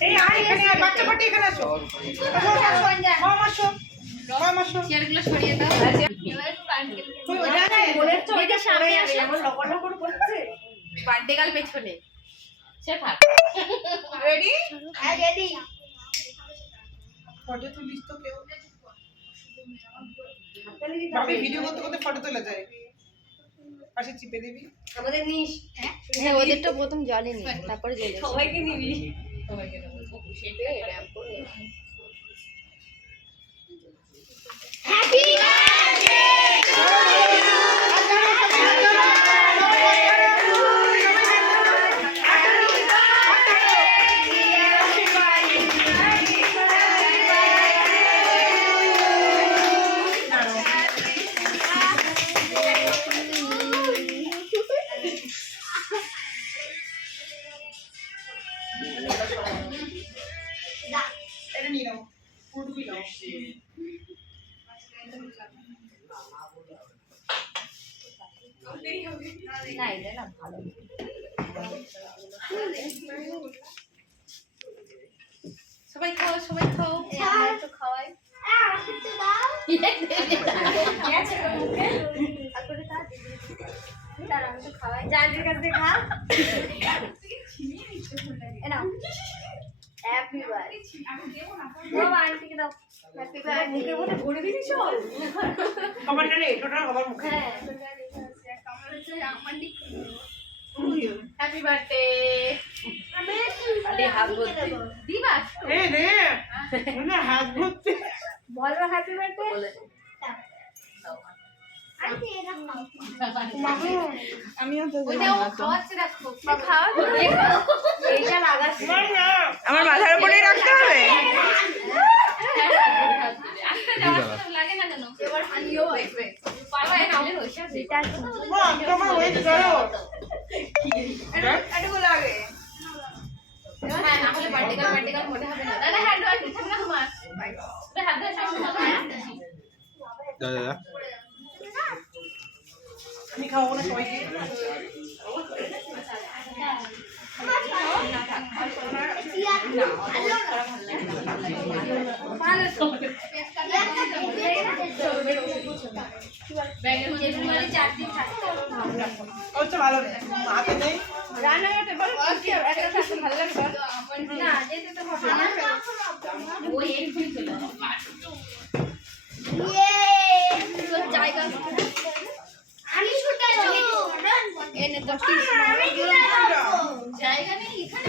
এই আয় এখানে আয় বাচ্চা পাটি এখানে আসো মামা চেয়ারগুলো সরিয়ে দাও তুই ওইটা আছে বলের তো ওইটা সামনে আসো আমার লগর লগর করছে বার্থডে গাল পেছনে সে থাক রেডি হ্যাঁ রেডি ফটো তুলিস তো কেউ ভাবি ভিডিও করতে করতে ফটো তোলা যায় পাশে চিপে দিবি আমাদের নিস হ্যাঁ ওদেরটা প্রথম জলে নি তারপরে জলে সবাইকে নিবি সবাইকে নেব সেটাই র‍্যাম্প করে হ্যাপি বার্থডে এটা নিয়ে নাও ফুটবি নাও না এটা না ভালো সবাই খাও একটু খাওয়াই একটু দাও কি আছে মুখে তারপরে তা তার আমি তো খাওয়াই জানজির কাছে খা নাও হ্যাপি বার্থডে আমি দেব না বাবা আন্টিকে দাও হ্যাপি বার্থডে মুখে মধ্যে ভরে দিবি সব খাবার না রে ছোটরা খাবার মুখে হ্যাঁ হ্যাপি বার্থডে আরে হাত ভর্তি দিবা এ রে মানে হাত ভর্তি বলো হ্যাপি বার্থডে আমিও তো আমার মাথার উপরেই রাখতে হবে আমি খাবো না সবাইকে ভালো হাতে নেই রান্নাঘাটে বলো একটা থাকতে ভালো লাগবে না যেতে তো হবে না ওই এক্ষুনি চলে জায়গা আমি ছুটে এনে 10টি জায়গা নেই এখানে